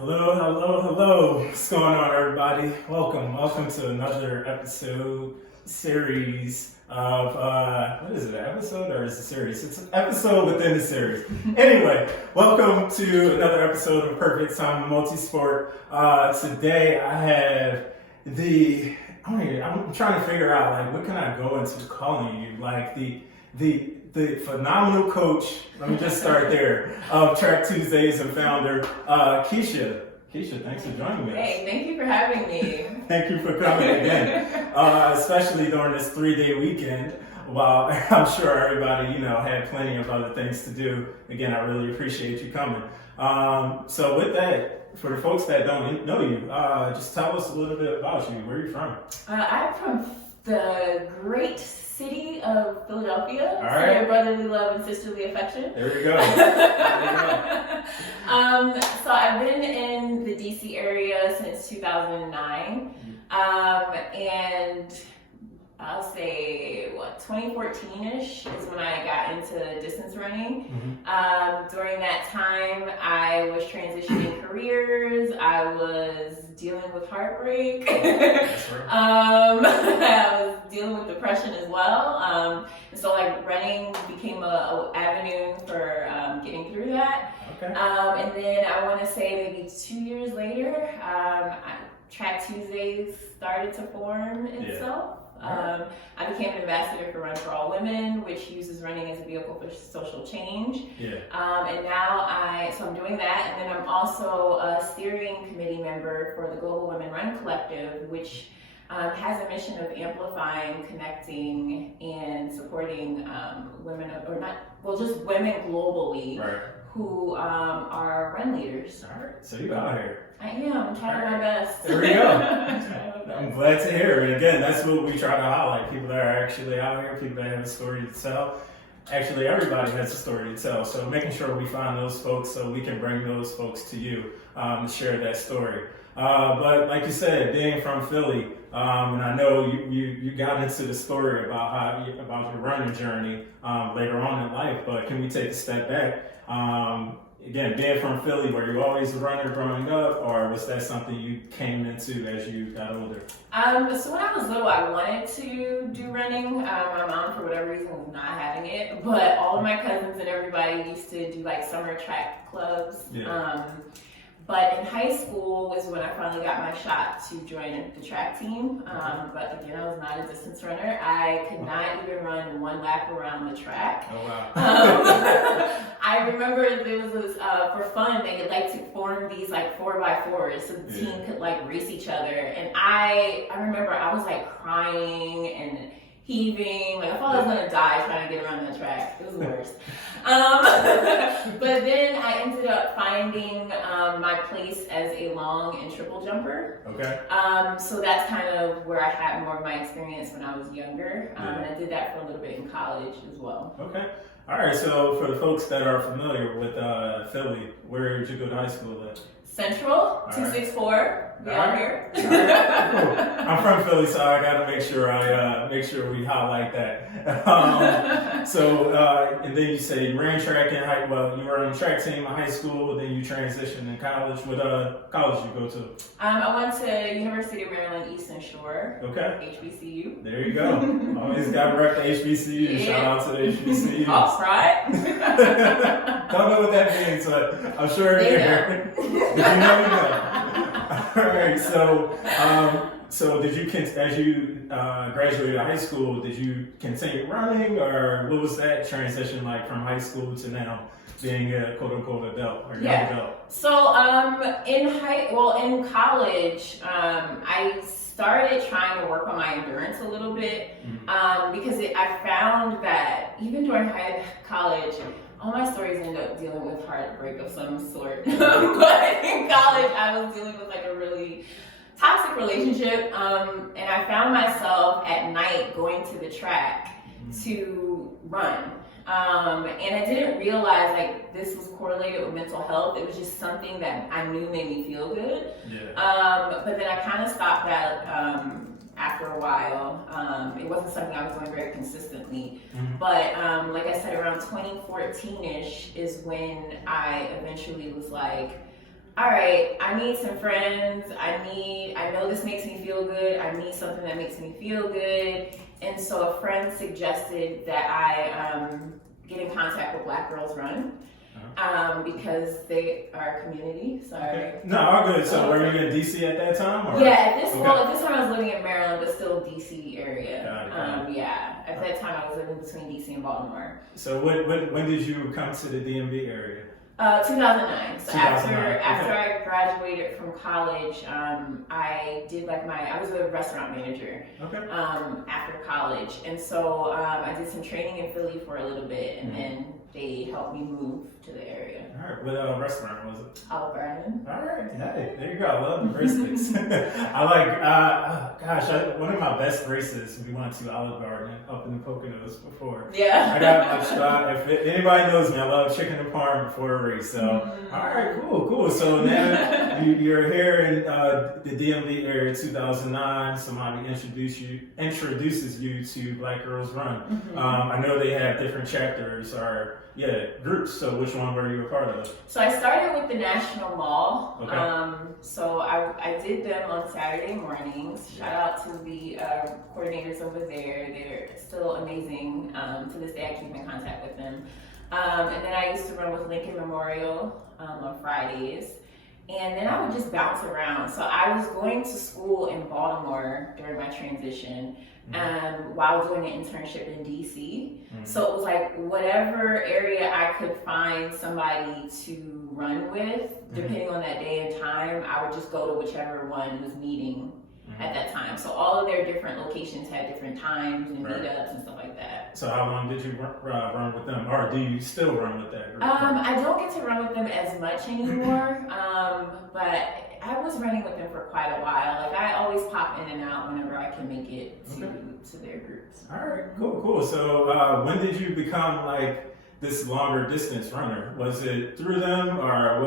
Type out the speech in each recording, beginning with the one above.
Hello. What's going on, everybody? Welcome to another series of, what is it, an episode or is it a series? It's an episode within the series. Anyway, welcome to another episode of Perfect Time Multisport. Today I have I'm trying to figure out, like, what can I go into calling you? Like, the phenomenal coach, let me just start there, of Track Tuesdays and founder, Keshia. Keshia, thanks for joining me. Hey, thank you for having me. Thank you for coming again, especially during this 3-day weekend. While I'm sure everybody, had plenty of other things to do. Again, I really appreciate you coming. So with that, for the folks that don't know you, just tell us a little bit about you. Where are you from? I'm from the great city of Philadelphia. All right. City of brotherly love and sisterly affection. There we go. So I've been in the DC area since 2009. And I'll say, 2014-ish is when I got into distance running. Mm-hmm. During that time, I was transitioning careers. I was dealing with heartbreak. That's right. I was dealing with depression as well. And so, running became a avenue for getting through that. Okay. And then I want to say maybe 2 years later, Track Tuesdays started to form itself. I became an ambassador for Run for All Women, which uses running as a vehicle for social change. Yeah. And now I'm doing that, and then I'm also a steering committee member for the Global Women Run Collective, which has a mission of amplifying, connecting, and supporting women, just women globally, Right. who are run leaders. All right. So you out here. I am. I'm trying my best. There we go. I'm glad to hear. And again, that's what we try to highlight. People that are actually out here, people that have a story to tell. Actually, everybody has a story to tell. So making sure we find those folks so we can bring those folks to you to share that story. But like you said, being from Philly, and I know you got into the story about your running journey later on in life, but can we take a step back? Again, being from Philly, were you always a runner growing up, or was that something you came into as you got older? So when I was little, I wanted to do running. My mom, for whatever reason, was not having it, but all of my cousins and everybody used to do summer track clubs. Yeah. But in high school was when I finally got my shot to join the track team. But again, I was not a distance runner. I could not even run one lap around the track. Oh, wow. I remember there was this, for fun, they would like to form these 4x4s so the team could race each other. And I remember I was crying and heaving, I thought I was gonna die trying to get around that track. It was the worst. But then I ended up finding my place as a long and triple jumper. Okay. So that's kind of where I had more of my experience when I was younger. And I did that for a little bit in college as well. Okay. All right. So for the folks that are familiar with Philly, where did you go to high school at? Central, 264. We out here. All right. Cool. I'm from Philly, so I got to make sure we highlight that. And then you say you ran track in you were on the track team in high school, then you transitioned in college. What college did you go to? I went to University of Maryland Eastern Shore. Okay. HBCU. There you go. Always got to rep the HBCU. Yeah. Shout out to the HBCU. All right. Don't know what that means, but I'm sure if you know, you know. All right, so did you, as you graduated high school, did you continue running, or what was that transition like from high school to now being a quote-unquote adult or young adult? So in college, I started trying to work on my endurance a little bit because I found that even during college, all my stories end up dealing with heartbreak of some sort. But in college, I was dealing with a really toxic relationship. And I found myself at night going to the track to run. And I didn't realize this was correlated with mental health. It was just something that I knew made me feel good. Yeah. But then I kind of stopped that after a while. It wasn't something I was doing very consistently. But like I said, around 2014-ish is when I eventually was all right, I need some friends. I know this makes me feel good. I need something that makes me feel good. And so a friend suggested that I get in contact with Black Girls Run. Because they are a community. Sorry. Okay. No, all good. So were you in DC at that time? Or? Yeah, at this time I was living in Maryland, but still DC area. Got it. Yeah, at that time I was living between DC and Baltimore. So when did you come to the DMV area? 2009. So 2009. after I graduated from college, I did I was a restaurant manager. Okay. After college, and so I did some training in Philly for a little bit, and then they helped me move to the area. All right. What restaurant was it? Olive Garden. All right. Hey, there you go. I love the bracelets. I like, one of my best bracelets, we went to Olive Garden up in the Poconos before. Yeah. I got my shot. If anybody knows me, I love chicken and parm before a race. So, all right, cool. So now you're here in the DMV area 2009. Somebody introduces you to Black Girls Run. I know they have different chapters or groups. So which one were you a part of? So I started with the National Mall. Okay. So I did them on Saturday mornings. Shout out to the coordinators over there. They're still amazing. To this day, I keep in contact with them. And then I used to run with Lincoln Memorial on Fridays. And then I would just bounce around. So I was going to school in Baltimore during my transition while doing an internship in DC. So it was like whatever area I could find somebody to run with, depending on that day and time, I would just go to whichever one was meeting at that time. So all of their different locations had different times and meetups and stuff like that. So how long did you run with them, or do you still run with that group? I don't get to run with them as much anymore, but I was running with them for quite a while. Like I always pop in and out whenever I can make it to their groups. All right, cool. So when did you become like this longer distance runner? Was it through them, or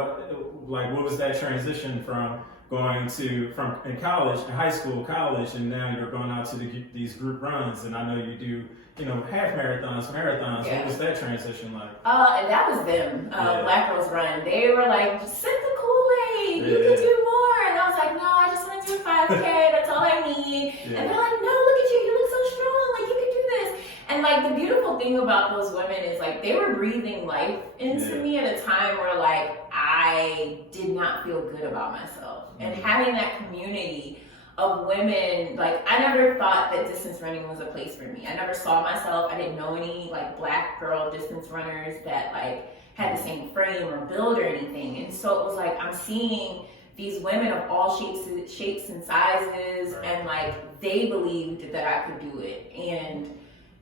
what was that transition from going from in high school, college, and now you're going out to these group runs? And I know you do, half marathons. Yeah. What was that transition like? And that was them, Black Girls Run. They were like, just sip the Kool-Aid, you can do more. And I was like, no, I just want to do 5K, that's all I need. And they're like, no, look at you look so strong, like you can do this. And like the beautiful thing about those women is like they were breathing life into me at a time where like I did not feel good about myself. And having that community of women, like I never thought that distance running was a place for me. I never saw myself. I didn't know any like Black girl distance runners that like had the same frame or build or anything. And so it was like I'm seeing these women of all shapes and sizes, and like they believed that I could do it. And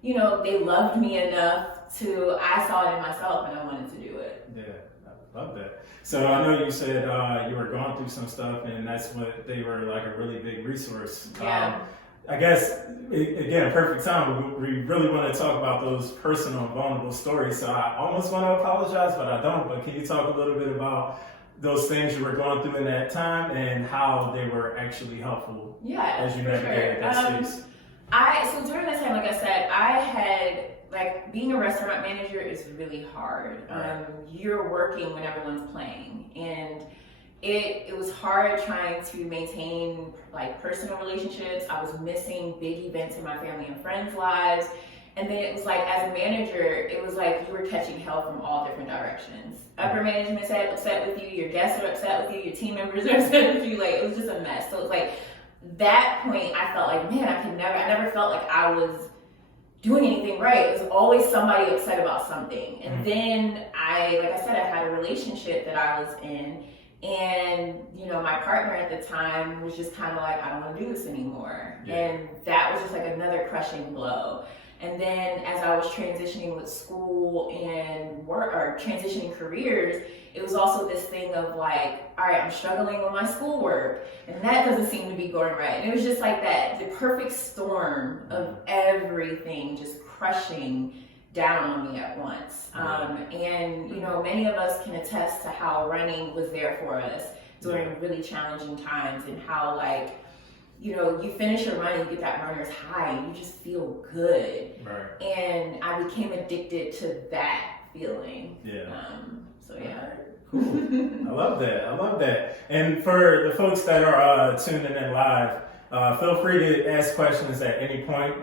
they loved me enough I saw it in myself and I wanted to do it. Yeah, I love that. So I know you said you were going through some stuff, and that's what they were like a really big resource. Yeah. I guess, again, perfect time. We really want to talk about those personal and vulnerable stories. So I almost want to apologize, but I don't. But can you talk a little bit about those things you were going through in that time and how they were actually helpful as you navigated that space? So during that time, like I said, I had, like, being a restaurant manager is really hard. You're working when everyone's playing, and it was hard trying to maintain like personal relationships. I was missing big events in my family and friends' lives. And then it was like, as a manager, it was like you were catching hell from all different directions. Upper management's upset with you, your guests are upset with you, your team members are upset with you. Like, it was just a mess. So it was like, that point, I felt like, man, I never felt like I was doing anything right. It was always somebody upset about something. And then like I said, I had a relationship that I was in, and my partner at the time was just kind of like, I don't want to do this anymore. And that was just like another crushing blow. And then as I was transitioning with school and work, or transitioning careers, it was also this thing of like, all right, I'm struggling with my schoolwork, and that doesn't seem to be going right. And it was just like that, the perfect storm of everything just crushing down on me at once. And many of us can attest to how running was there for us during really challenging times, and how like, you finish a run, you get that runner's high, and you just feel good. And I became addicted to that feeling. Yeah. So yeah. Cool. I love that. And for the folks that are tuning in live, feel free to ask questions at any point.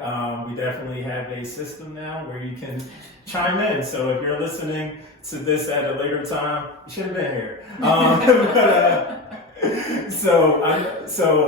We definitely have a system now where you can chime in. So if you're listening to this at a later time, you should have been here. So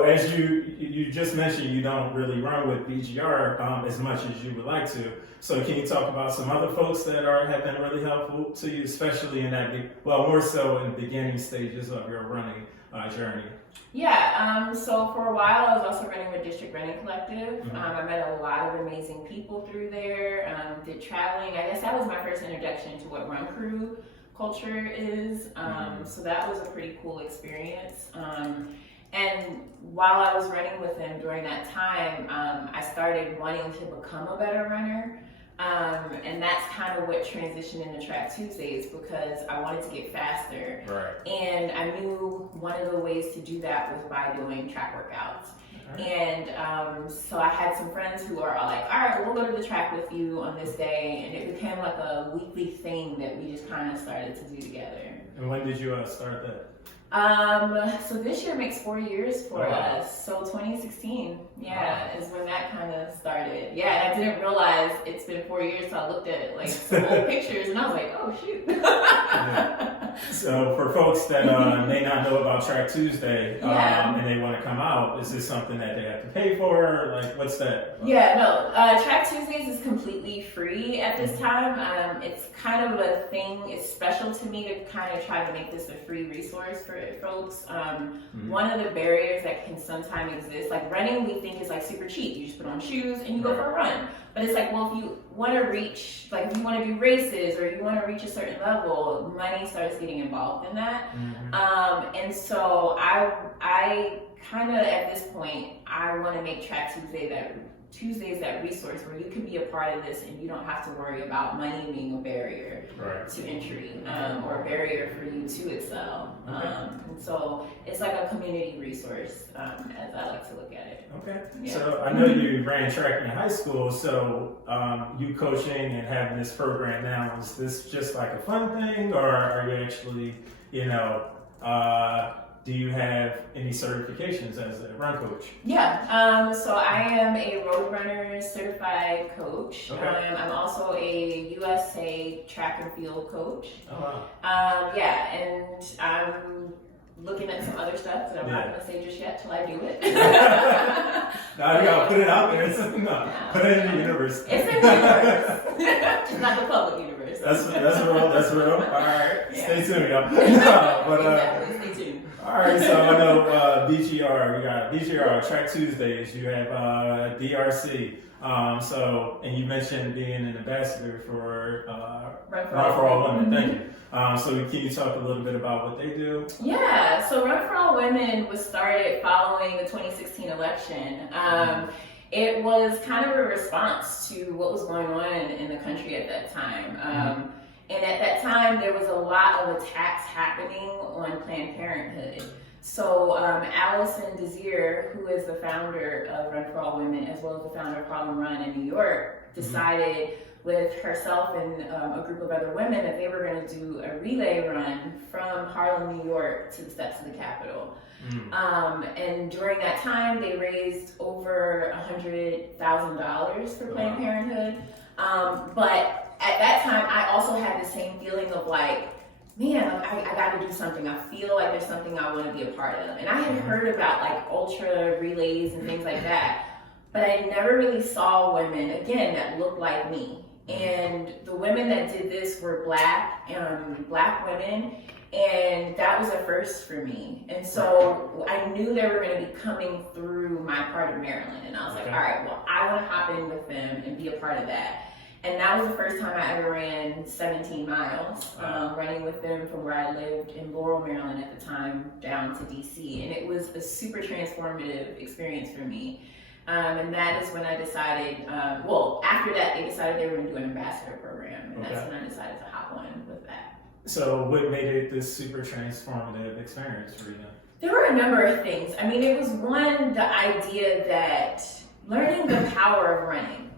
as you just mentioned, you don't really run with BGR as much as you would like to. So can you talk about some other folks that have been really helpful to you, especially in that, more so in the beginning stages of your running journey? Yeah, so for a while I was also running with District Running Collective. I met a lot of amazing people through there, did traveling. I guess that was my first introduction to what run crew culture is. So that was a pretty cool experience. And while I was running with them during that time, I started wanting to become a better runner. And that's kind of what transitioned into Track Tuesdays, because I wanted to get faster. Right. And I knew one of the ways to do that was by doing track workouts. Right. And so I had some friends who are like, all right, we'll go to the track with you on this day. And it became like a weekly thing that we just kind of started to do together. And when did you start that? So this year makes 4 years for us. So 2016, is when that kind of started. Yeah, and I didn't realize it's been 4 years, so I looked at like some old pictures and I was like, oh shoot. So for folks that may not know about Track Tuesday and they want to come out, is this something that they have to pay for? Like, what's that? Yeah, no. Track Tuesdays is completely free at this time. It's kind of a thing. It's special to me to kind of try to make this a free resource for folks. One of the barriers that can sometimes exist, like running, we think is like super cheap. You just put on shoes and you go for a run. But it's like, well, if you want to reach, like if you want to do races or you want to reach a certain level, money starts getting involved in that. And so I kind of at this point, I want to make Track Tuesdays that resource where you can be a part of this and you don't have to worry about money being a barrier to entry or a barrier for you to excel. And so it's like a community resource, as I like to look at it. Okay. Yeah. So I know you ran track in high school, so you coaching and having this program now, is this just like a fun thing, or are you actually, do you have any certifications as a run coach? Yeah, so I am a Roadrunner certified coach. Okay. I'm also a USA track and field coach. Oh, wow. And I'm looking at some other stuff that I'm not going to say just yet till I do it. Now you got to put it out there. Put it in the universe. It's in the universe. It's not the public universe. That's real. All right. Yeah. Stay tuned, y'all. Exactly. Stay tuned. All right, so I know BGR, we got BGR, Track Tuesdays, you have DRC, and you mentioned being an ambassador for Run for All Women, thank you. So can you talk a little bit about what they do? Yeah, so Run for All Women was started following the 2016 election. It was kind of a response to what was going on in the country at that time. And at that time, there was a lot of attacks happening on Planned Parenthood. So Allison Desir, who is the founder of Run for All Women, as well as the founder of Harlem Run in New York, decided with herself and a group of other women that they were going to do a relay run from Harlem, New York to the steps of the Capitol. And during that time, they raised over $100,000 for Planned Parenthood. But at that time, I also had the same feeling of like, man, I got to do something. I feel like there's something I want to be a part of. And I had heard about like ultra relays and things like that, but I never really saw women, again, that looked like me. And the women that did this were black women, and that was a first for me. And so I knew they were going to be coming through my part of Maryland. And I was like, all right, well, I want to hop in with them and be a part of that. And that was the first time I ever ran 17 miles, running with them from where I lived in Laurel, Maryland at the time, down to DC. And it was a super transformative experience for me. And that is when I decided, after that, they decided they were going to do an ambassador program. And that's when I decided to hop on with that. So what made it this super transformative experience for you? There were a number of things. I mean, it was one, the idea that learning the power of running.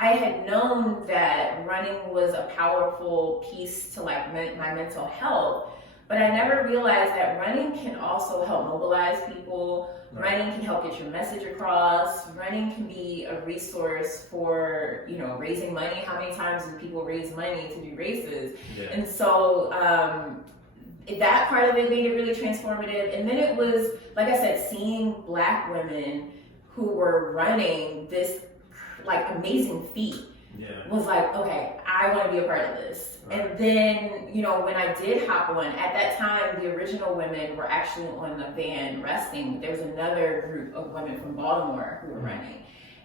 I had known that running was a powerful piece to like my mental health, but I never realized that running can also help mobilize people. Running can help get your message across. Running can be a resource for, raising money. How many times do people raise money to do races? Yeah. And so that part of it made it really transformative. And then it was, like I said, seeing Black women who were running this like amazing feat was like, okay, I want to be a part of this. Right. And then, when I did hop on, at that time, the original women were actually on the van resting. There was another group of women from Baltimore who were running.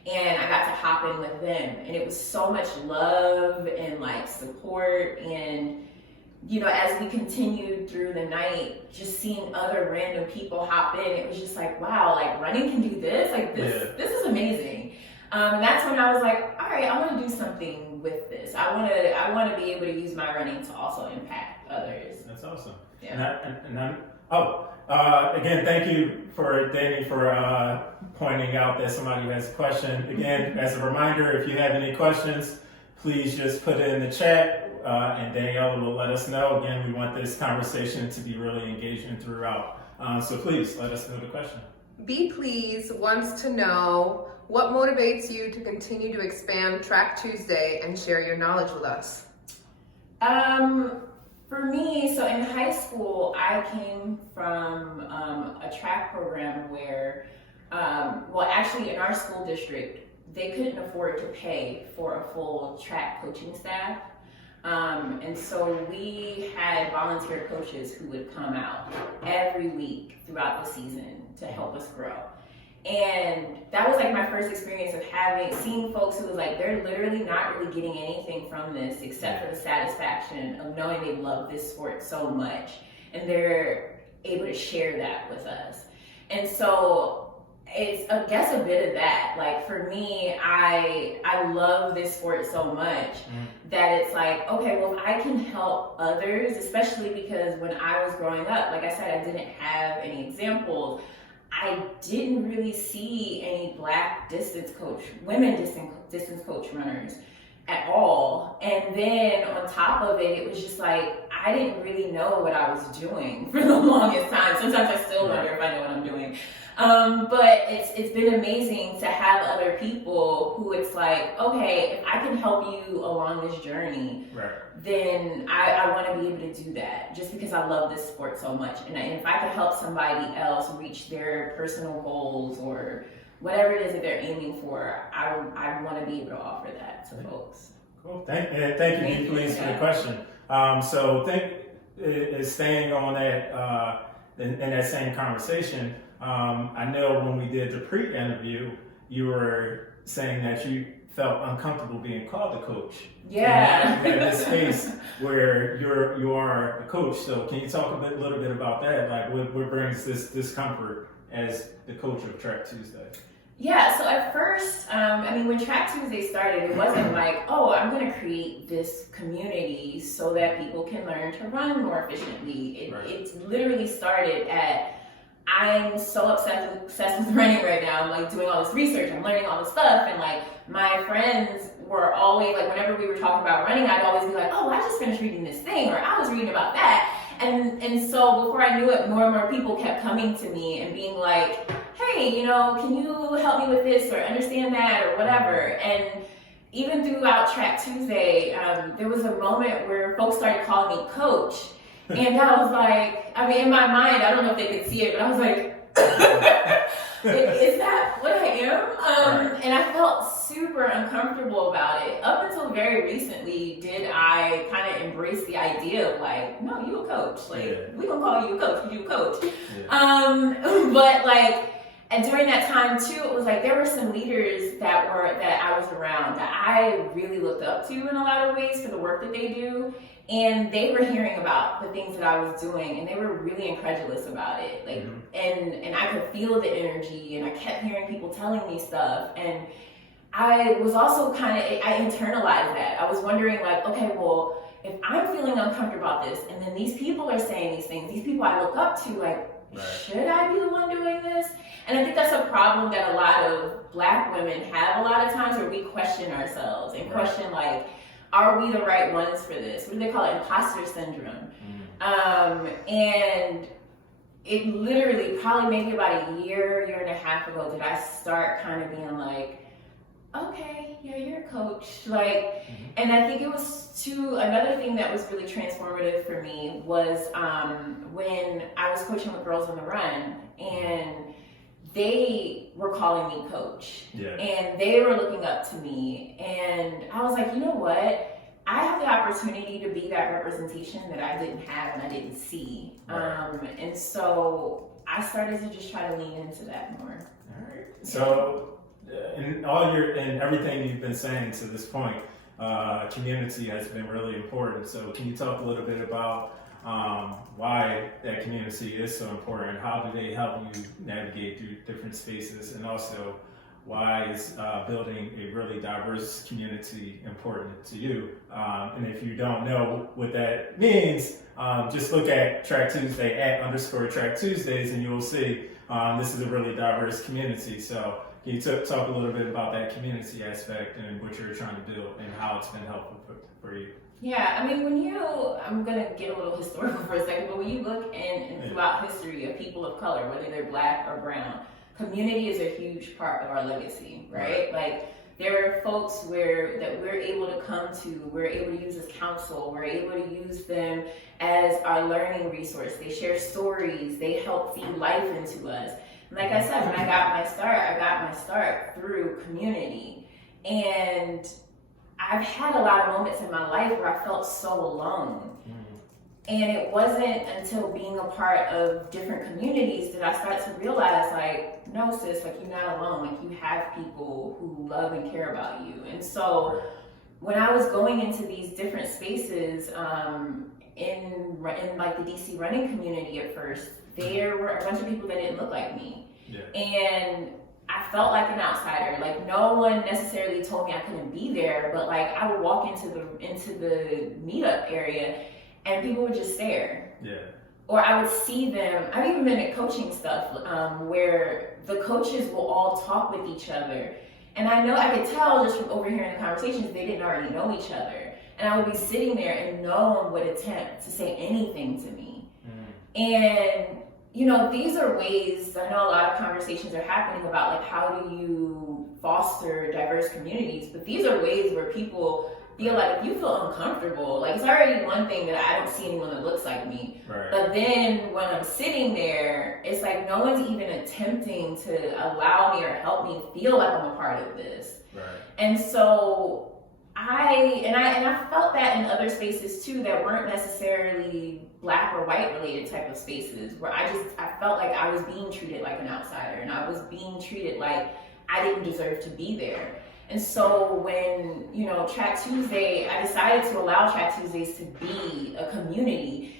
And I got to hop in with them. And it was so much love and like support. And, as we continued through the night, just seeing other random people hop in, it was just like, wow, like running can do this. Like this is amazing. And that's when I was like, all right, I want to do something with this. I want to be able to use my running to also impact others. That's awesome. Yeah. Again, thank you for Danny for pointing out that somebody has a question. Again, as a reminder, if you have any questions, please just put it in the chat, and Daniela will let us know. Again, we want this conversation to be really engaging throughout. So please let us know the question. Be Please wants to know, what motivates you to continue to expand Track Tuesday and share your knowledge with us? For me, so in high school, I came from a track program where, actually in our school district, they couldn't afford to pay for a full track coaching staff. And so we had volunteer coaches who would come out every week throughout the season to help us grow. And that was like my first experience of seeing folks who was like, they're literally not really getting anything from this except for the satisfaction of knowing they love this sport so much. And they're able to share that with us. And so it's, I guess, a bit of that. Like for me, I love this sport so much that it's like, okay, well, if I can help others, especially because when I was growing up, like I said, I didn't have any examples. I didn't really see any Black women distance coach runners at all. And then on top of it, it was just like, I didn't really know what I was doing for the longest time. Sometimes I still wonder if I know what I'm doing. But it's been amazing to have other people who it's like, okay, if I can help you along this journey, then I want to be able to do that just because I love this sport so much. And if I can help somebody else reach their personal goals or whatever it is that they're aiming for, I want to be able to offer that to folks. Cool. Thank you, please, for the question. Staying on that, in that same conversation, I know when we did the pre-interview, you were saying that you felt uncomfortable being called a coach. Yeah. In this space where you are a coach. So can you talk a little bit about that? Like what brings this discomfort as the coach of Track Tuesday? Yeah, so at first, when Track Tuesday started, it wasn't like, oh, I'm going to create this community so that people can learn to run more efficiently. It's literally started at, I'm so obsessed with running right now. I'm like doing all this research, I'm learning all this stuff, and like my friends were always like, whenever we were talking about running, I'd always be like, oh, I just finished reading this thing, or I was reading about that. And so before I knew it, more and more people kept coming to me and being like, hey, can you help me with this or understand that or whatever. And even throughout Track Tuesday, there was a moment where folks started calling me coach. And I was like, in my mind, I don't know if they could see it, but I was like, is that what I am? And I felt super uncomfortable about it. Up until very recently did I kind of embrace the idea of like, no, you a coach. Like, we gonna call you a coach because you a coach. Yeah. But like, and during that time too, it was like there were some leaders that I was around that I really looked up to in a lot of ways for the work that they do. And they were hearing about the things that I was doing, and they were really incredulous about it. Like, and I could feel the energy, and I kept hearing people telling me stuff. And I was also I internalized that. I was wondering like, okay, well, if I'm feeling uncomfortable about this, and then these people are saying these things, these people I look up to, like, should I be the one doing this? And I think that's a problem that a lot of Black women have a lot of times, where we question ourselves and question, like, are we the right ones for this? What do they call it? Imposter syndrome. And it literally, probably maybe about a year and a half ago, did I start kind of being like, okay, yeah, you're a coach. Like, and I think it was another thing that was really transformative for me was when I was coaching with Girls on the Run, and they were calling me coach. And they were looking up to me. And I was like, you know what? I have the opportunity to be that representation that I didn't have and I didn't see. And so I started to just try to lean into that more. All right. So in everything you've been saying to this point, community has been really important. So can you talk a little bit about why that community is so important? How do they help you navigate through different spaces? And also, why is building a really diverse community important to you? And if you don't know what that means, just look at Track Tuesday @_Track Tuesdays, and you'll see this is a really diverse community. So can you talk a little bit about that community aspect and what you're trying to build and how it's been helpful for you? Yeah, I mean, I'm going to get a little historical for a second, but when you look in throughout history of people of color, whether they're Black or brown, community is a huge part of our legacy, right? Like, there are folks that we're able to come to, we're able to use as counsel, we're able to use them as our learning resource. They share stories, they help feed life into us. And like I said, when I got my start through community. And I've had a lot of moments in my life where I felt so alone. And it wasn't until being a part of different communities that I started to realize, like, no, sis, like, you're not alone. Like, you have people who love and care about you. And so when I was going into these different spaces, in like the DC running community at first, there were a bunch of people that didn't look like me. And I felt like an outsider. Like, no one necessarily told me I couldn't be there, but like, I would walk into the meetup area and people would just stare. Or I would see them. I've even been at coaching stuff where the coaches will all talk with each other. And I could tell just from overhearing the conversations, they didn't already know each other. And I would be sitting there and no one would attempt to say anything to me. And, you know, these are ways, I know a lot of conversations are happening about, like, how do you foster diverse communities? But these are ways where people feel like, if you feel uncomfortable, like, it's already one thing that I don't see anyone that looks like me. But then when I'm sitting there, it's like no one's even attempting to allow me or help me feel like I'm a part of this. And so I felt that in other spaces too that weren't necessarily Black or white related type of spaces, where I felt like I was being treated like an outsider and I was being treated like I didn't deserve to be there. And so when, you know, Track Tuesday, I decided to allow Track Tuesdays to be a community.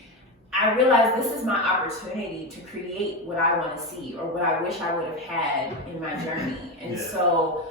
I realized this is my opportunity to create what I want to see or what I wish I would have had in my journey. And so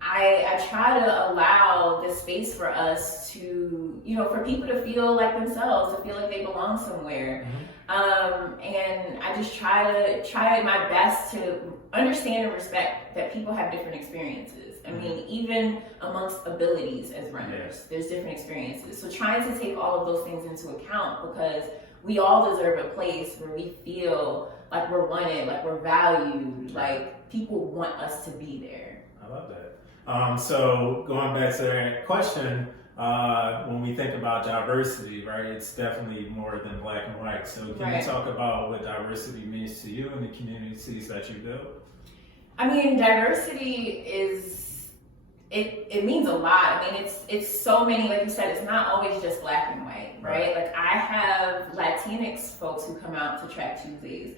I try to allow the space for us to, you know, for people to feel like themselves, to feel like they belong somewhere. And I just try my best to understand and respect that people have different experiences. I mean, even amongst abilities as runners, there's different experiences. So trying to take all of those things into account, because we all deserve a place where we feel like we're wanted, like we're valued, like people want us to be there. I love that. So going back to that question, when we think about diversity, right, it's definitely more than Black and white. So can you talk about what diversity means to you and the communities that you build? I mean, diversity it means a lot. I mean, it's so many, like you said, it's not always just Black and white, right? Like, I have Latinx folks who come out to Track Tuesdays.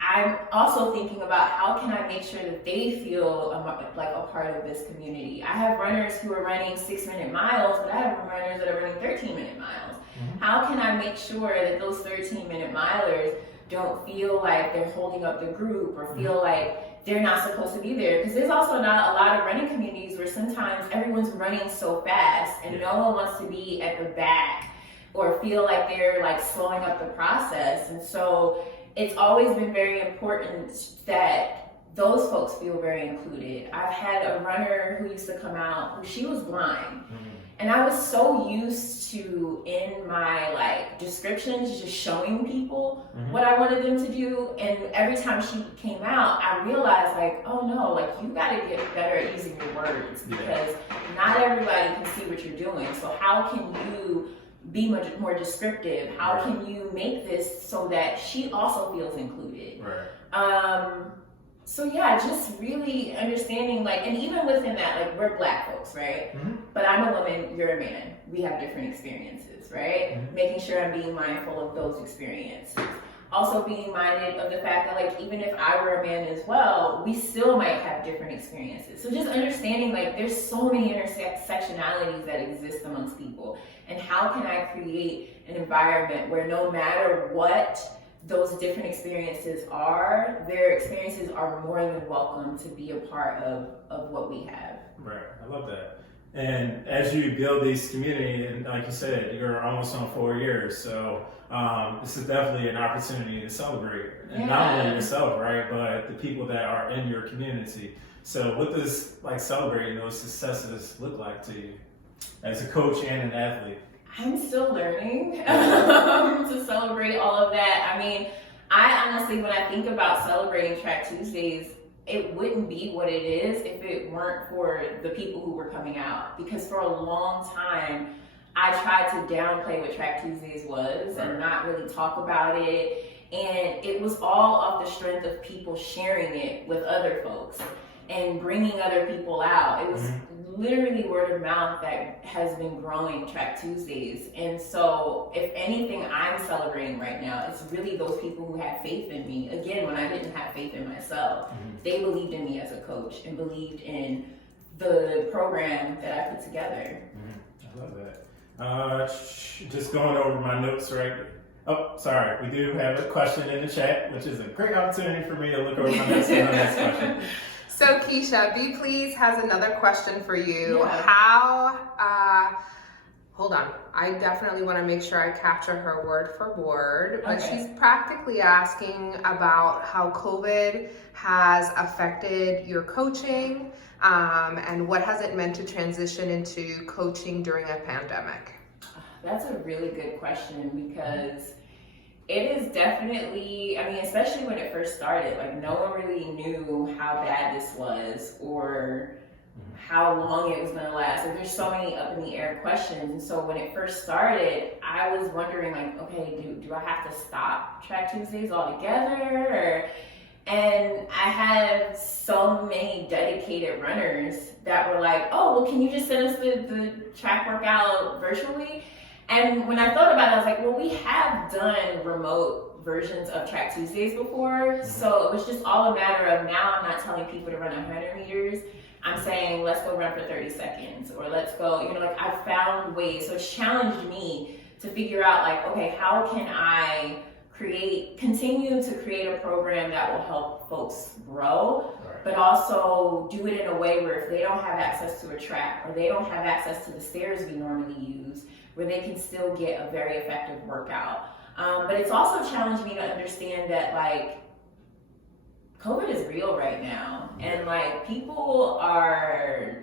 I'm also thinking about how can I make sure that they feel like a part of this community. I have runners who are running 6-minute miles, but I have runners that are running 13-minute miles. How can I make sure that those 13-minute milers don't feel like they're holding up the group or feel like they're not supposed to be there? Because there's also not a lot of running communities where sometimes everyone's running so fast and no one wants to be at the back or feel like they're like slowing up the process. And so it's always been very important that those folks feel very included. I've had a runner who used to come out, she was blind. And I was so used to, in my like descriptions, just showing people what I wanted them to do. And every time she came out, I realized like, oh no, like you gotta get better at using your words, because not everybody can see what you're doing. So how can you be much more descriptive? How can you make this so that she also feels included? So yeah, just really understanding, like, and even within that, like, we're Black folks, right? But I'm a woman, you're a man. We have different experiences, right? Making sure I'm being mindful of those experiences. Also being minded of the fact that, like, even if I were a man as well, we still might have different experiences. So just understanding, like, there's so many intersectionalities that exist amongst people. And how can I create an environment where no matter what those different experiences are, their experiences are more than welcome to be a part of what we have. Right, I love that. And as you build these community, and like you said, you're almost on 4 years, so this is definitely an opportunity to celebrate, and not only yourself, right, but the people that are in your community. So what does like celebrating those successes look like to you as a coach and an athlete? I'm still learning to celebrate all of that. I mean, I honestly, when I think about celebrating Track Tuesdays, it wouldn't be what it is if it weren't for the people who were coming out. Because for a long time, I tried to downplay what Track Tuesdays was and not really talk about it. And it was all off the strength of people sharing it with other folks and bringing other people out. It was literally word of mouth that has been growing Track Tuesdays. And so if anything I'm celebrating right now, it's really those people who had faith in me. Again, when I didn't have faith in myself, they believed in me as a coach and believed in the program that I put together. I love that. Just going over my notes, right? Oh, sorry. We do have a question in the chat, which is a great opportunity for me to look over my notes and the next question. So Keshia, Be Please has another question for you. Hold on. I definitely want to make sure I capture her word for word, but she's practically asking about how COVID has affected your coaching, and what has it meant to transition into coaching during a pandemic? That's a really good question, because it is definitely, I mean, especially when it first started, like no one really knew how bad this was or how long it was going to last. Like there's so many up in the air questions. And so when it first started, I was wondering like, okay, do I have to stop Track Tuesdays altogether? And I had so many dedicated runners that were like, oh, well, can you just send us the track workout virtually? And when I thought about it, I was like, well, we have done remote versions of Track Tuesdays before. So it was just all a matter of, now I'm not telling people to run 100 meters. I'm saying, let's go run for 30 seconds, or let's go, you know, like I found ways. So it's challenged me to figure out like, okay, how can I continue to create a program that will help folks grow, but also do it in a way where if they don't have access to a track or they don't have access to the stairs we normally use, where they can still get a very effective workout. But it's also challenged me to understand that like COVID is real right now, and like people our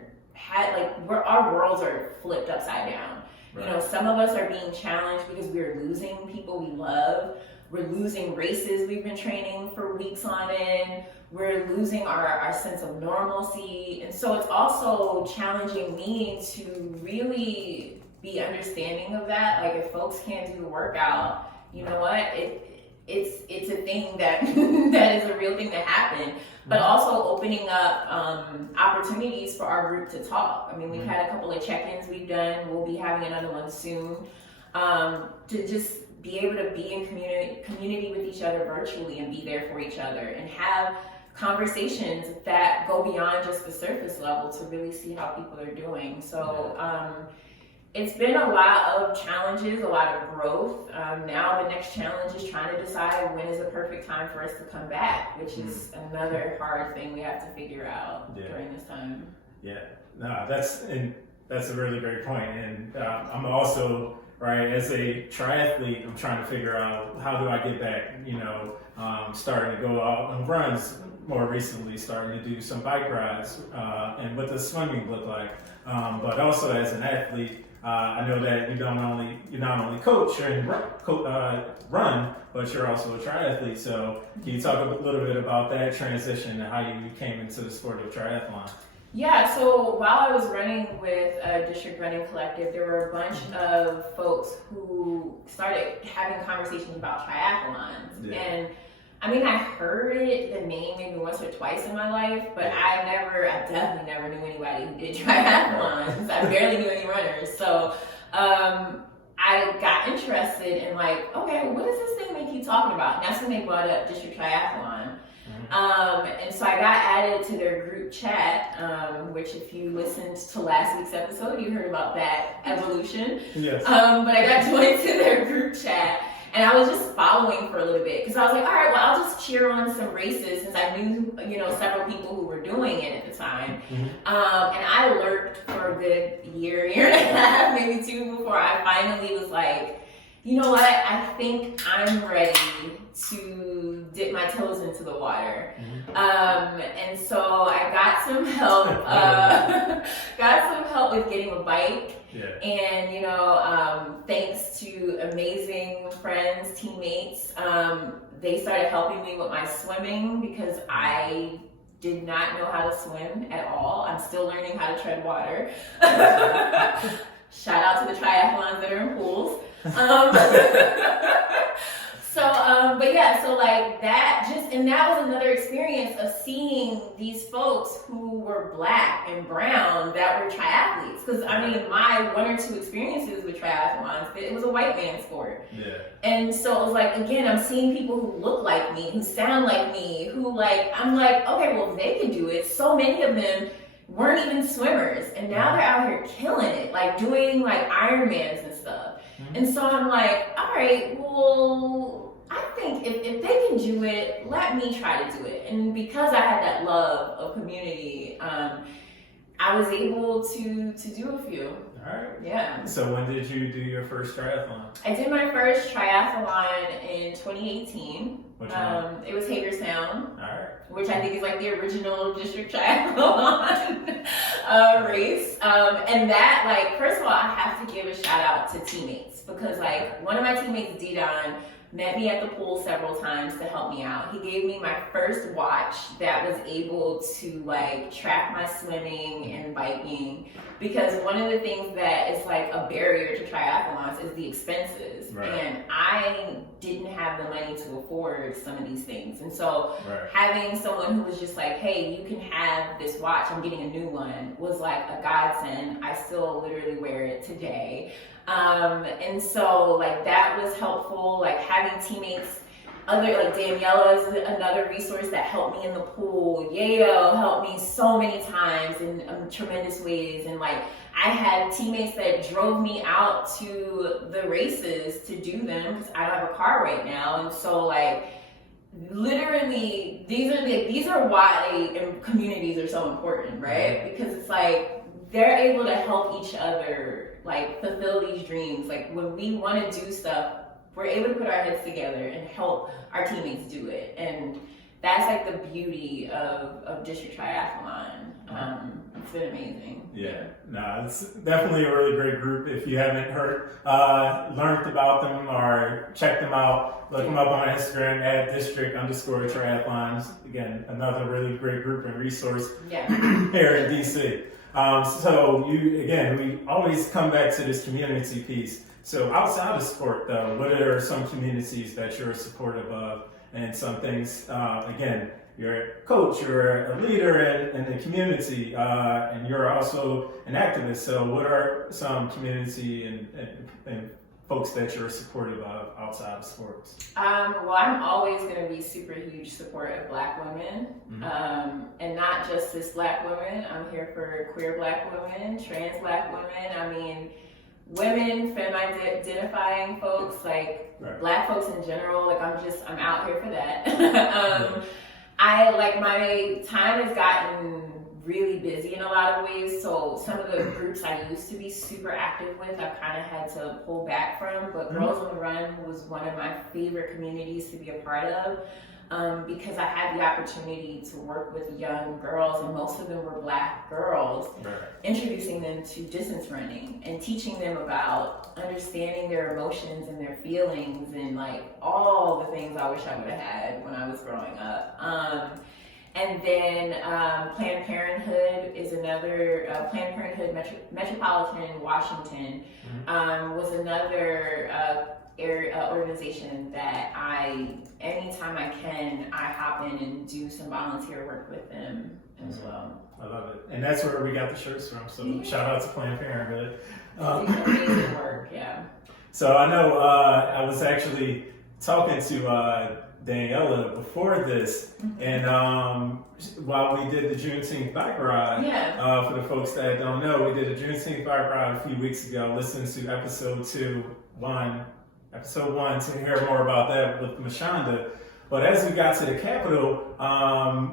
worlds are flipped upside down. You know, some of us are being challenged because we're losing people we love. We're losing races we've been training for weeks on end. We're losing our sense of normalcy. And so it's also challenging me to really be understanding of that. Like if folks can't do the workout, you know what? It's a thing that that is a real thing that happened. But also opening up opportunities for our group to talk. I mean, we've had a couple of check-ins we've done. We'll be having another one soon, to just be able to be in community with each other virtually and be there for each other and have conversations that go beyond just the surface level to really see how people are doing. So it's been a lot of challenges, a lot of growth. Now the next challenge is trying to decide when is the perfect time for us to come back, which is another hard thing we have to figure out during this time. Yeah, no, that's a really great point. And I'm also right? As a triathlete, I'm trying to figure out how do I get back, starting to go out on runs more recently, starting to do some bike rides, and what does swimming look like? But also as an athlete, I know that you not only coach and run, but you're also a triathlete. So can you talk a little bit about that transition and how you came into the sport of triathlon? Yeah, so while I was running with a district running collective, there were a bunch of folks who started having conversations about triathlons. Yeah. And I mean, I heard the name maybe once or twice in my life, but I definitely never knew anybody who did triathlons. I barely knew any runners. So I got interested in like, okay, what does this thing they keep talking about? And that's when they brought up district triathlon. And so I got added to their group chat, which if you listened to last week's episode, you heard about that evolution. Yes. But I got joined to their group chat, and I was just following for a little bit because I was like, all right, well, I'll just cheer on some races since I knew, several people who were doing it at the time. And I lurked for a good year and a half, maybe two, before I finally was like, you know what, I think I'm ready to dip my toes into the water. And so I got some help, with getting a bike. Yeah. And, thanks to amazing friends, teammates, they started helping me with my swimming because I did not know how to swim at all. I'm still learning how to tread water. Shout out to the triathlons that are in pools. And that was another experience of seeing these folks who were black and brown that were triathletes. Because I mean, my one or two experiences with triathlons, it was a white man sport. Yeah. And so it was like, again, I'm seeing people who look like me, who sound like me, I'm like, okay, well, if they can do it, so many of them weren't even swimmers, and now they're out here killing it, like doing like Ironmans and stuff. And so I'm like, all right, well, I think if they can do it, let me try to do it. And because I had that love of community, I was able to do a few. All right. Yeah. So when did you do your first triathlon? I did my first triathlon in 2018. It was Hagerstown. All right. Which I think is like the original district triathlon race. And that, like, first of all, I have to give a shout out to teammates because, like, one of my teammates, D-Don, met me at the pool several times to help me out. He gave me my first watch that was able to, like, track my swimming and biking, because one of the things that is like a barrier to triathlons is the expenses. Right. And I didn't have the money to afford some of these things. And so having someone who was just like, hey, you can have this watch, I'm getting a new one, was like a godsend. I still literally wear it today. And so like that was helpful, like having teammates, like Daniela is another resource that helped me in the pool. Yayo helped me so many times in tremendous ways. And like I had teammates that drove me out to the races to do them because I don't have a car right now. And so like literally these are why communities are so important, right? Because it's like they're able to help each other like fulfill these dreams. Like when we want to do stuff, we're able to put our heads together and help our teammates do it. And that's like the beauty of district triathlon. It's been amazing. Yeah, no, it's definitely a really great group. If you haven't learned about them or checked them out, look them up on Instagram at district_triathlons. Again, another really great group and resource here in DC. So we always come back to this community piece. So outside of sport, though, what are some communities that you're supportive of, and some things? Again, you're a coach, you're a leader in the community, and you're also an activist. So what are some community and folks that you're supportive of outside of sports? Well, I'm always going to be super huge support of Black women, and not just cis Black women. I'm here for queer Black women, trans Black women. I mean, women, femme-identifying folks, like Black folks in general. Like I'm out here for that. My time has gotten really busy in a lot of ways. So some of the groups I used to be super active with, I've kind of had to pull back from. But Girls on the Run was one of my favorite communities to be a part of. Because I had the opportunity to work with young girls, and most of them were Black girls, introducing them to distance running and teaching them about understanding their emotions and their feelings and like all the things I wish I would have had when I was growing up. And then Planned Parenthood is another, Planned Parenthood Metropolitan Washington was another organization that anytime I can, I hop in and do some volunteer work with them as well. I love it. And that's where we got the shirts from. So shout out to Planned Parenthood. Amazing work, yeah. So I know I was actually talking to Daniela before this, and while we did the Juneteenth bike ride, for the folks that don't know, we did a Juneteenth bike ride a few weeks ago. Listen to episode 1 to hear more about that with Mashonda. But as we got to the Capitol,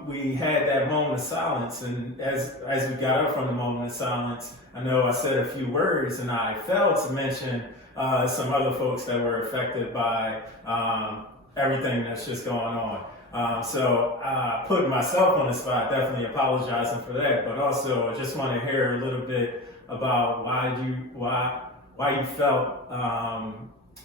we had that moment of silence, and as we got up from the moment of silence, I know I said a few words, and I failed to mention some other folks that were affected by everything that's just going on. So putting myself on the spot, definitely apologizing for that, but also I just want to hear a little bit about why you felt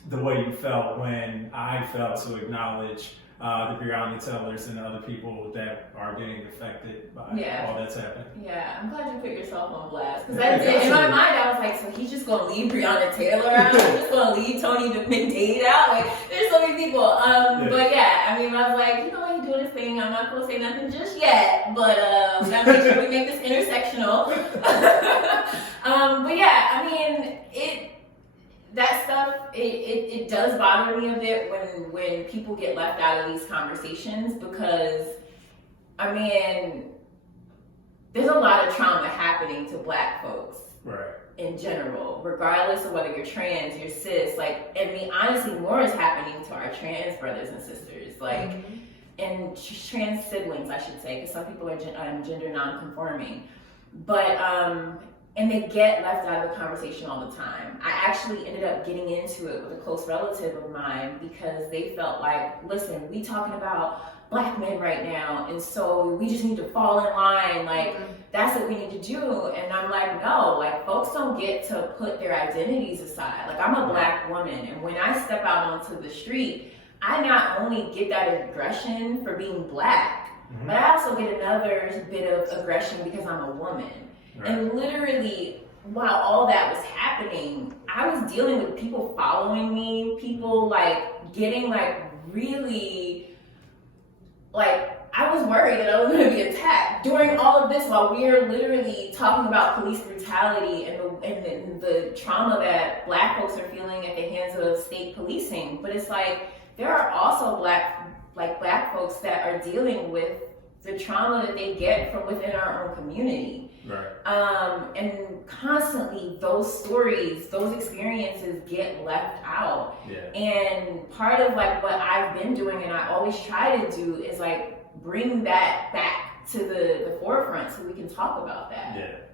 the way you felt when I felt to acknowledge the Brianna Tellers and other people that are being affected by all that's happening. Yeah, I'm glad you put yourself on blast. Because in my mind, I was like, so he's just going to leave Breonna Taylor out? He's just going to leave Tony McDade out? Like, there's so many people. But yeah, I mean, I was like, you know, he's doing his thing. I'm not going to say nothing just yet. But we got to make sure we make this intersectional. But yeah, I mean, that stuff, it does bother me a bit when people get left out of these conversations, because, I mean, there's a lot of trauma happening to Black folks in general, regardless of whether you're trans, you're cis. Like, I mean, honestly, more is happening to our trans brothers and sisters, like, and trans siblings, I should say, because some people are gender non-conforming. But, and they get left out of the conversation all the time. I actually ended up getting into it with a close relative of mine because they felt like, listen, we talking about Black men right now, and so we just need to fall in line, like, that's what we need to do. And I'm like, no, like, folks don't get to put their identities aside. Like, I'm a Black woman, and when I step out onto the street, I not only get that aggression for being Black, but I also get another bit of aggression because I'm a woman. And literally, while all that was happening, I was dealing with people following me, people like getting like really, like, I was worried that I was going to be attacked during all of this while we are literally talking about police brutality and the trauma that Black folks are feeling at the hands of state policing. But it's like, there are also Black folks that are dealing with the trauma that they get from within our own community. And constantly those stories, those experiences get left out. And part of like what I've been doing, and I always try to do, is like bring that back to the forefront so we can talk about that.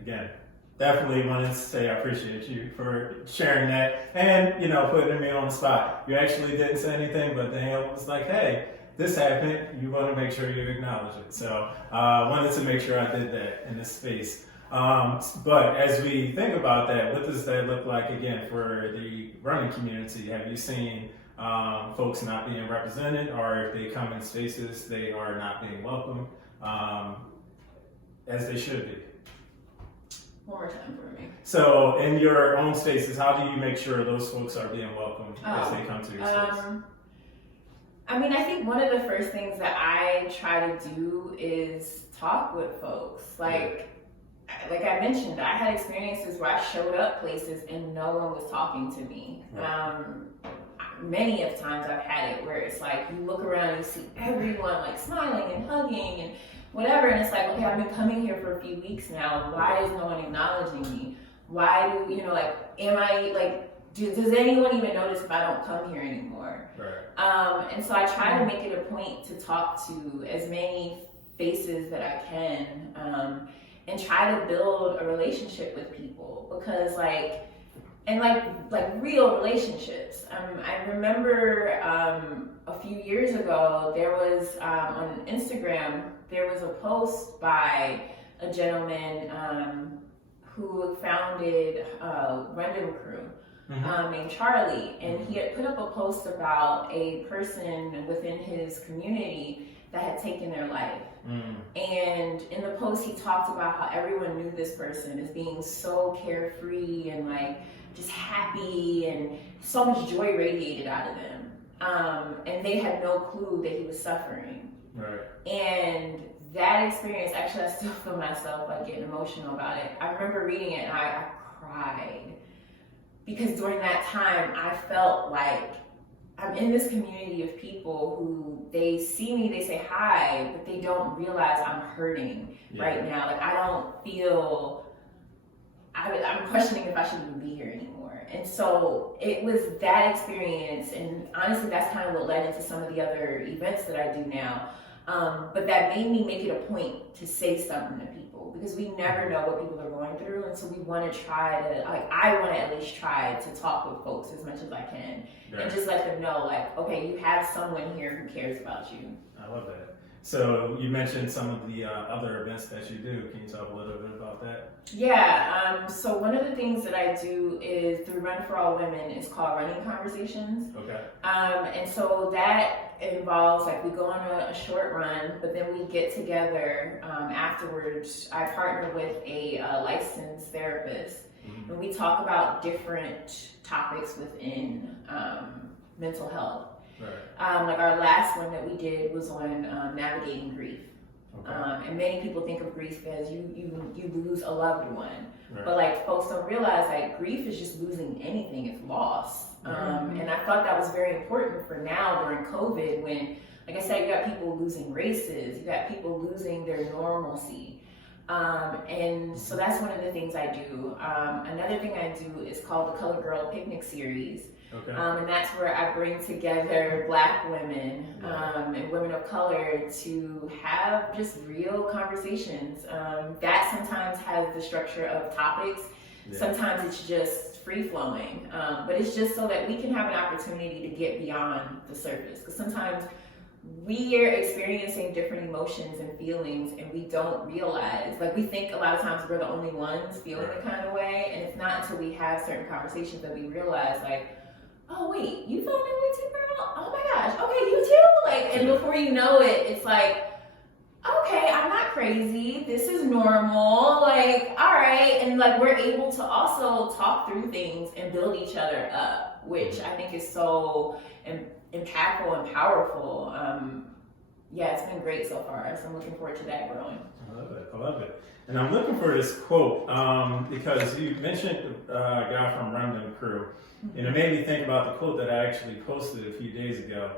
Again, definitely wanted to say I appreciate you for sharing that and, you know, putting me on the spot. You actually didn't say anything, but Daniel was like, hey, this happened, you want to make sure you acknowledge it. So I wanted to make sure I did that in this space. But as we think about that, what does that look like, again, for the running community? Have you seen folks not being represented, or if they come in spaces, they are not being welcome as they should be? One more time for me. So in your own spaces, how do you make sure those folks are being welcomed as they come to your space? I mean, I think one of the first things that I try to do is talk with folks. Like I mentioned, I had experiences where I showed up places and no one was talking to me. Many of times I've had it where it's like, you look around and you see everyone like smiling and hugging and whatever, and it's like, okay, I've been coming here for a few weeks now. Why is no one acknowledging me? Why do, you know, like, am I, like, does anyone even notice if I don't come here anymore? And so I try to make it a point to talk to as many spaces that I can, and try to build a relationship with people, because like real relationships. I remember a few years ago, there was on Instagram, there was a post by a gentleman who founded Random Crew. Named Charlie, and he had put up a post about a person within his community that had taken their life. And in the post, he talked about how everyone knew this person as being so carefree and like just happy, and so much joy radiated out of them. And they had no clue that he was suffering. Right. And that experience, actually, I still feel myself like getting emotional about it. I remember reading it and I cried. Because during that time, I felt like I'm in this community of people who they see me, they say hi, but they don't realize I'm hurting right now. Like I don't feel, I'm questioning if I should even be here anymore. And so it was that experience, and honestly, that's kind of what led into some of the other events that I do now. But that made me make it a point to say something to people, because we never know what people are going through, and so we want to try to, like, I want to at least try to talk with folks as much as I can, and just let them know, like, okay, you have someone here who cares about you. I love that. So you mentioned some of the other events that you do. Can you talk a little bit about that? Yeah, so one of the things that I do is through Run for All Women is called Running Conversations. Okay. And so that involves, like, we go on a short run, but then we get together afterwards. I partner with a licensed therapist, and we talk about different topics within mental health. Right. Like our last one that we did was on navigating grief. Okay. And many people think of grief as you lose a loved one. Right. But like folks don't realize like grief is just losing anything, it's loss. And I thought that was very important for now during COVID, when, like I said, you got people losing races, you got people losing their normalcy. And so that's one of the things I do. Another thing I do is called the Color Girl Picnic Series. Okay. And that's where I bring together Black women and women of color to have just real conversations. That sometimes has the structure of topics. Yeah. Sometimes it's just free-flowing. But it's just so that we can have an opportunity to get beyond the surface. Because sometimes we are experiencing different emotions and feelings, and we don't realize, like, we think a lot of times we're the only ones feeling the kind of way, and it's not until we have certain conversations that we realize, like, oh wait, you felt that way too, girl? Oh my gosh, okay, you too? Like, and before you know it, it's like, okay, I'm not crazy, this is normal, like, all right, and like we're able to also talk through things and build each other up, which I think is so impactful and powerful. Yeah, it's been great so far, so I'm looking forward to that growing. I love it. And I'm looking for this quote because you mentioned a guy from Random Crew, and it made me think about the quote that I actually posted a few days ago.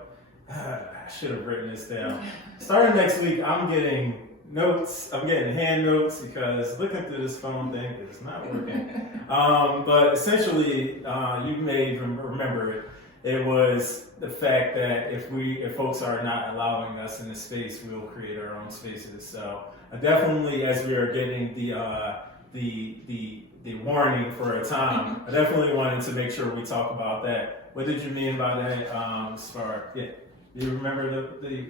I should have written this down. Starting next week, I'm getting notes. I'm getting hand notes because looking through this phone thing, it's not working. But essentially, you may remember it. It was the fact that if folks are not allowing us in the space, we'll create our own spaces. So definitely, as we are getting the warning for a time, I definitely wanted to make sure we talk about that. What did you mean by that? As far, yeah, do you remember the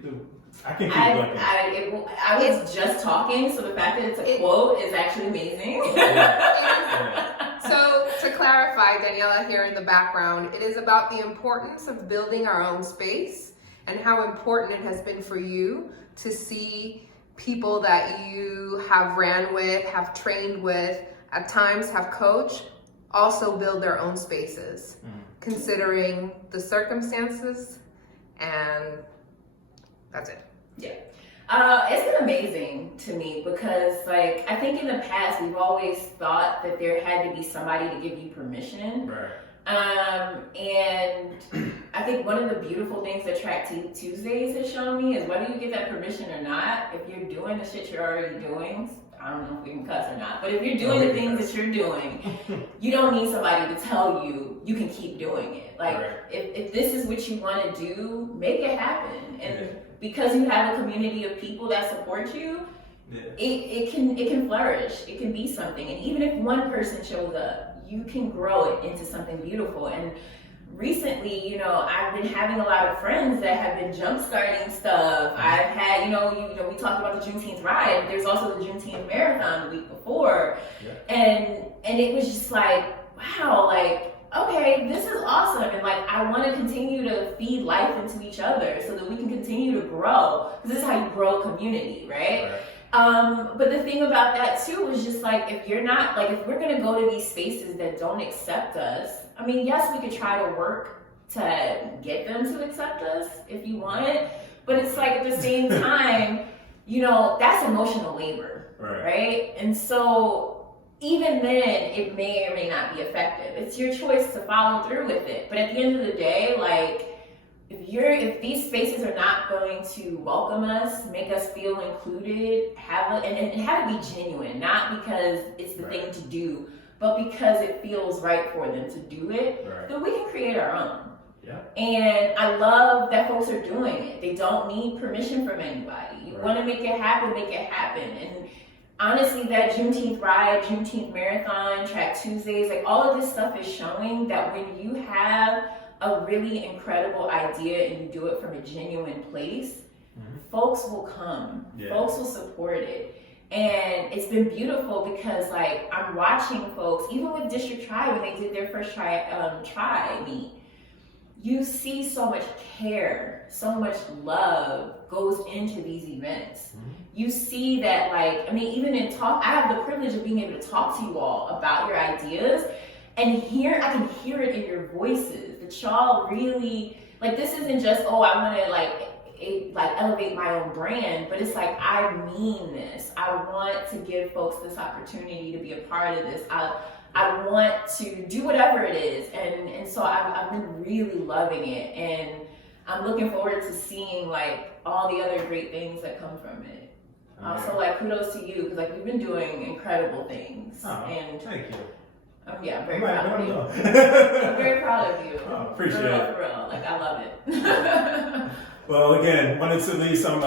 I can keep looking. I was just talking, so the fact that it's a quote is actually amazing. Yeah. So to clarify, Daniela here in the background, it is about the importance of building our own space and how important it has been for you to see people that you have ran with, have trained with, at times have coached, also build their own spaces, considering the circumstances, and that's it. Yeah. It's been amazing to me because, like, I think in the past we've always thought that there had to be somebody to give you permission. Right. And I think one of the beautiful things that Track Tuesdays has shown me is whether you get that permission or not, if you're doing the shit you're already doing, I don't know if we can cuss or not, but if you're doing the things that you're doing, you don't need somebody to tell you you can keep doing it. Like, if this is what you want to do, make it happen. And because you have a community of people that support you, it can flourish. It can be something. And even if one person shows up, you can grow it into something beautiful. And recently, you know, I've been having a lot of friends that have been jump-starting stuff. I've had, you know, we talked about the Juneteenth ride. There's also the Juneteenth marathon the week before. And it was just like, wow, like, okay, this is awesome. And like, I want to continue to feed life into each other so that we can continue to grow. Because this is how you grow a community, right? But the thing about that too was just like, if you're not, like, if we're going to go to these spaces that don't accept us, I mean, yes, we could try to work to get them to accept us if you want it, but it's like at the same time, you know, that's emotional labor, right? And so even then, it may or may not be effective. It's your choice to follow through with it. But at the end of the day, like, if these spaces are not going to welcome us, make us feel included, and have it be genuine, not because it's the thing to do, but because it feels right for them to do it, then we can create our own. And I love that folks are doing it. They don't need permission from anybody. You want to make it happen, make it happen. And honestly, that Juneteenth ride, Juneteenth marathon, Track Tuesdays, like all of this stuff is showing that when you have a really incredible idea and you do it from a genuine place, folks will come. Folks will support it. And it's been beautiful because, like, I'm watching folks, even with District Tri, when they did their first Tri meet, you see so much care, so much love goes into these events. You see that, like, I mean, even in talk, I have the privilege of being able to talk to you all about your ideas, and I can hear it in your voices, that y'all really, like, this isn't just, oh, I want to, like elevate my own brand, but it's like, I mean this. I want to give folks this opportunity to be a part of this. I want to do whatever it is, and so I've been really loving it, and I'm looking forward to seeing, like, all the other great things that come from it. So, like, kudos to you, because, like, you've been doing incredible things. And thank you. I'm very proud of you. I'm very proud of you. Appreciate it. For real. Like, I love it. Well, again, wanted to leave some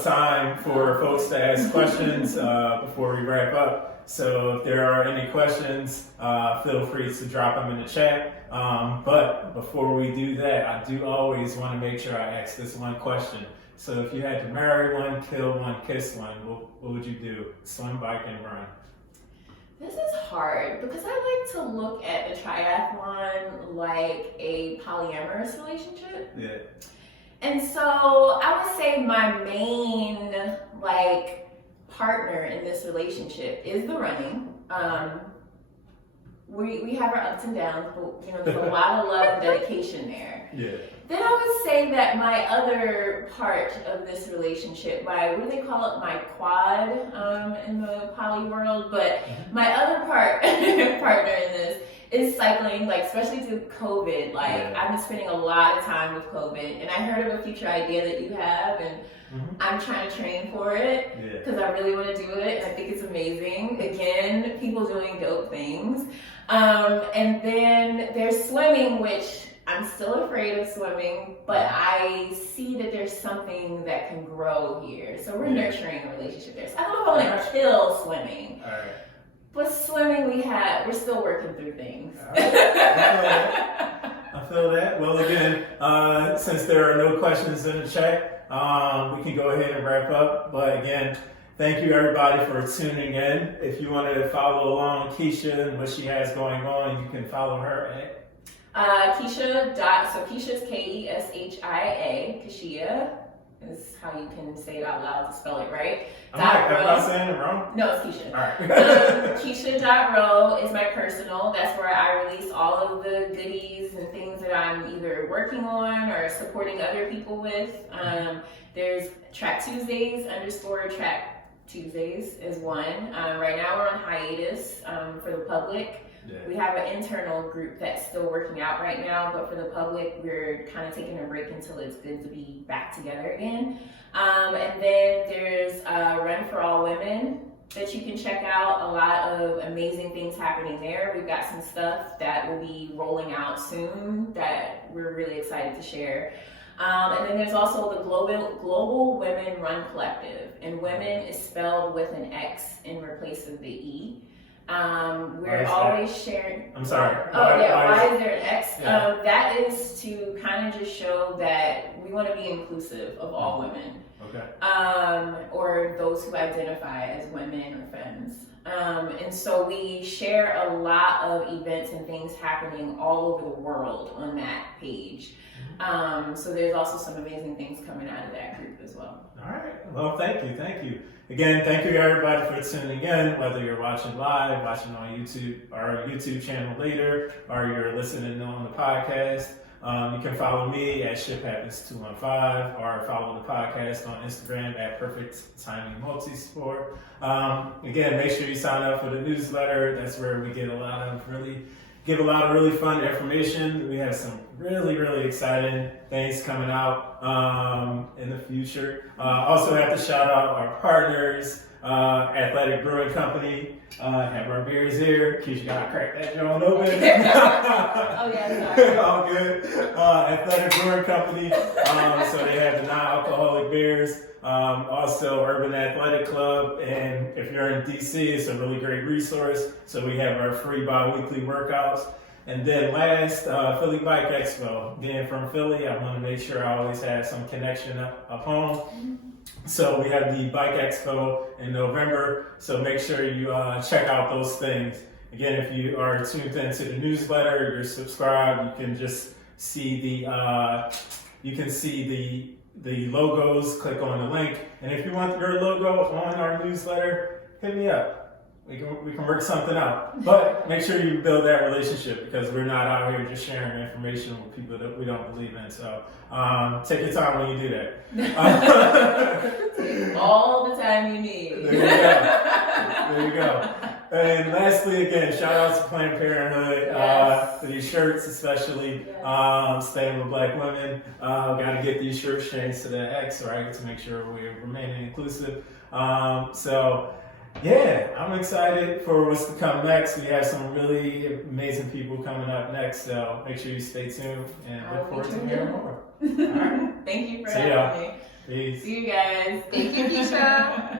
time for folks to ask questions before we wrap up. So if there are any questions, feel free to drop them in the chat. But before we do that, I do always want to make sure I ask this one question. So if you had to marry one, kill one, kiss one, what would you do? Swim, bike, and run? This is hard because I like to look at the triathlon like a polyamorous relationship. And so I would say my main, like, partner in this relationship is the running. We have our ups and downs, but, you know, there's a lot of love and dedication there. Then I would say that my other part of this relationship, what do they call it? My quad in the poly world, but my other partner in this is cycling, like, especially through COVID. Like, I've been spending a lot of time with COVID, and I heard of a future idea that you have, and I'm trying to train for it because I really want to do it, and I think it's amazing. Again, people doing dope things. And then there's swimming, which I'm still afraid of swimming, but I see that there's something that can grow here. So we're nurturing a relationship there. So I don't know if I want to kill swimming. But swimming, we're still working through things. I feel that. Well, again, since there are no questions in the chat, we can go ahead and wrap up. But again, thank you everybody for tuning in. If you want to follow along Keshia and what she has going on, you can follow her at Keshia. So Keshia's Keshia. Keshia is how you can say it out loud to spell it right. Am I saying it wrong? No, it's Keshia. All right. Keshia.ro is my personal. That's where I release all of the goodies and things that I'm either working on or supporting other people with. There's Track Tuesdays _ Track Tuesdays is one. Right now we're on hiatus for the public. We have an internal group that's still working out right now, but for the public, we're kind of taking a break until it's good to be back together again. And then there's Run for All Women. that you can check out. A lot of amazing things happening there. We've got some stuff that will be rolling out soon that we're really excited to share. And then there's also the Global Women Run Collective, and women is spelled with an X in replace of the E. We're always sharing. I'm sorry. Why is there an X? Yeah. That is to kind of just show that we want to be inclusive of all women. Okay. Or those who identify as women or femmes. And so we share a lot of events and things happening all over the world on that page. So there's also some amazing things coming out of that group as well. All right. Well, thank you. Again, thank you everybody for tuning in, whether you're watching live, watching on YouTube, our YouTube channel later, or you're listening on the podcast. You can follow me at ShipHappens215 or follow the podcast on Instagram at Perfect Timing Multisport. Again, make sure you sign up for the newsletter. That's where we give a lot of really fun information. We have some really exciting things coming out in the future. Also have to shout out our partners, Athletic Brewing Company. Have our beers here. Keshia gotta crack that joint open. Oh yeah, sorry. All good. Athletic Brewing Company. So they have the non-alcoholic beers. Also Urban Athletic Club, and if you're in DC, it's a really great resource. So we have our free bi-weekly workouts. And then last, Philly Bike Expo. Being from Philly, I want to make sure I always have some connection up home. So we have the Bike Expo in November. So make sure you check out those things. Again, if you are tuned into the newsletter, you're subscribed, you can just see the logos, click on the link. And if you want your logo on our newsletter, hit me up. We can work something out. But make sure you build that relationship, because we're not out here just sharing information with people that we don't believe in. So take your time when you do that. All the time you need. There you go. And lastly, again, shout out to Planned Parenthood, Yes. for these shirts especially, staying with Black women. Got to get these shirts changed to the X, right, to make sure we're remaining inclusive. Yeah, I'm excited for what's to come next. We have some really amazing people coming up next, so make sure you stay tuned and look forward to hearing more. All right. Thank you for See ya. having me. Peace. See you guys. Thank you.